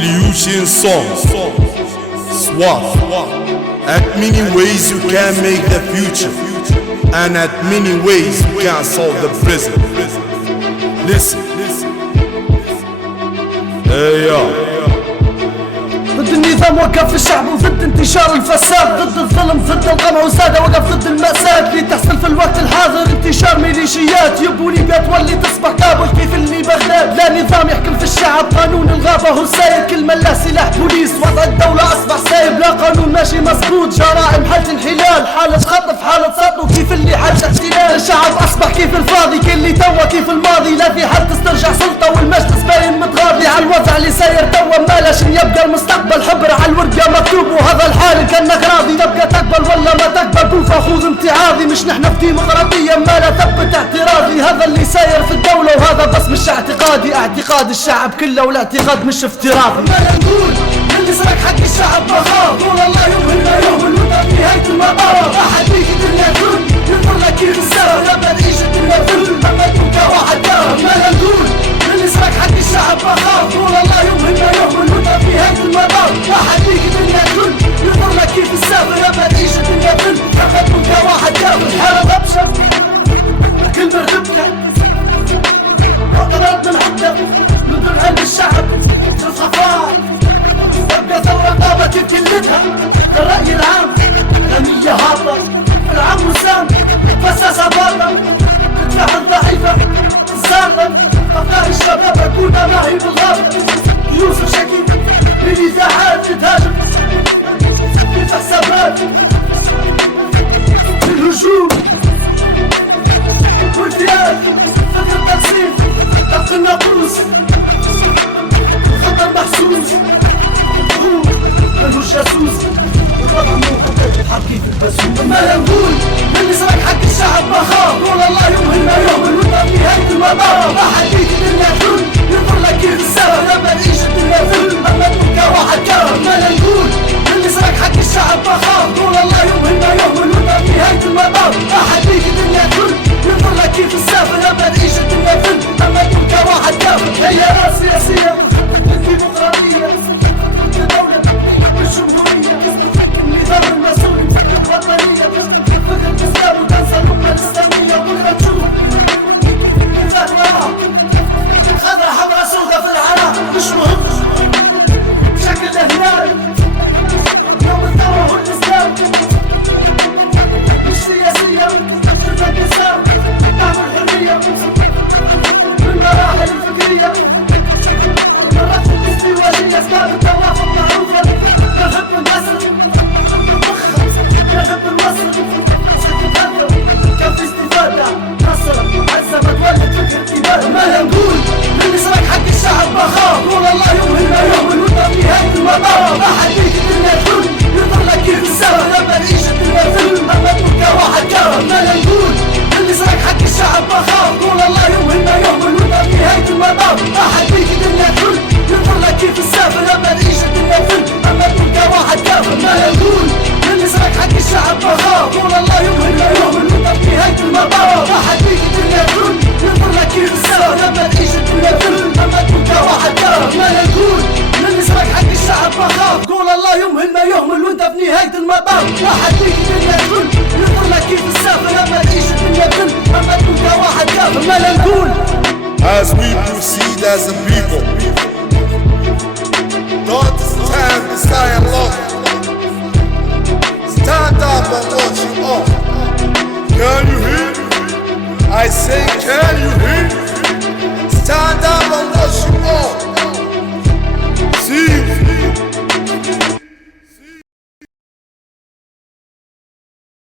Illusion song. Swap. At many ways you can make the future, and at many ways you can solve the present. Listen. Hey yo. ضد النظام وقف الشعب وضد انتشار الفساد، ضد الظلم ضد القمع وزادة وقف ضد المأساة اللي تحصل في الوقت الحاضر. انتشار ميليشيات يبوا ليبيا تولي تصبح كابول كيف اللي بغداد. لا نظام يحكم في الشعب، قانون الغابة هو السيد، كل من له سلاح بوليس، وضع الدولة أصبح سايب. لا قانون ماشي مظبوط، جرائم حالة انحلال، حالة خطف حالة سطو كيف اللي حالة احتلال. الشعب أصبح كيف الفاضي، كل اللي توا كيف الماضي. لا في حد تسترجع سلطة والمجلس باين متغاضي على الوضع اللي ساير توا، مالاش يبقى المستقبل. حبر على الورقة مكتوب وهذا الحال كأنك راضي. تبقى تقبل ولا ما تقبل، كوفة خوذ امتعاضي. مش نحن في ديمقراطية ما لا ثبت اعتراضي. هذا اللي ساير في الدولة وهذا بس مش اعتقادي، اعتقاد الشعب كله والاعتقاد مش افتراضي. ما نقول اللي سرق حق الشعب بخاف، طول الله يومنا يوم الوطن نهاية المطاف. احد بيك الدنيا كل ينظر لك كيف السبب لما تعيش الدنيا كل لما تبقى واحد دار. ما نقول اللي سرق حق الشعب بخاف، طول الله يومنا يوم الوطن نهاية المطاف. احد بيك الدنيا كل ينظر لك كيف السبب لما تعيش الدنيا كل لما تبقى واحد دار. الحالة ضبشة كل مرغبتها وقرات من حدة من دون علم الشعب الصفار. تبقى ثورة قامت بكلتها الرأي العام، غنية هابطة العام وسام فساسة باطة تدفع الضعيفة الزارفة. أفكار الشباب تكون ما هي بالغابة. يوسف شكي للإذاعات تتهاجم في حسابات الهجوم والفئات فكر التقسيم طبق الناقوس. الخطر محسوس الهروب ملهوش جاسوس، الوضع مو خطر الحقي في البسوس. ما نقول اللي سرق حق الشعب بخاف، طول الله يومنا يوم الوطن نهاية المطاف. احد بيك الدنيا كل ينظر لك كيف السبب لما تعيش الدنيا كل لما تبقى واحد كرم. ما نقول اللي سرق حق الشعب بخاف، طول الله يومنا يوم الوطن نهاية المطاف. احد بيك الدنيا كل ينظر لك كيف السبب لما تعيش الدنيا كل لما تبقى واحد كرم. هي راس سياسية الديمقراطية الدولة الجمهورية النظام المسؤول الوطنية فكر الإسلام وتنسى الأمة الإسلامية والخرجوم الذات وراء خضرا حمرا سودة في العراق. مش مهم شكل الهلال يوم الثورة هو الإسلام، مش سياسية شفت النساء دعم الحرية من مراحل الفكرية. مرات الاستوائية أسباب التوافق معروفة. يغب النسر يغب النصر كان في استفادة نصر عزة ما تولد فكرة إبادة. ما نقول اللي سرق حق الشعب بخاف، طول الله يومنا يوم الوطن نهاية المطاف. أحد بيك الدنيا كل ينظر لك كيف السبب لما تعيش الدنيا كل لما تبقى واحد كرم. ما نقول اللي سرق حق الشعب بخاف، طول الله يومنا يوم الوطن نهاية المطاف. أحد بيك الدنيا كل ينظر لك كيف السبب لما تعيش الدنيا كل لما تبقى واحد كرم. ما نقول اللي سرق حق الشعب بخاف، طول الله يومنا يوم الوطن نهاية المطاف. أحد بيك الدنيا كل ينظر لك كيف السبب لما تعيش الدنيا كل لما تبقى واحد كرم. ما نقول اللي سرق حق الشعب بخاف، طول الله يمهلنا يهمل وانت في نهاية المطاف. أحد بيك الدنيا كل ينظر لك كيف السبب لما تعيش الدنيا كل لما تبقى واحد كرم. ما نقول As we proceed as a people, don't stand beside alone. Stand up and watch you all. Can you hear? I say, can you hear? Stand up.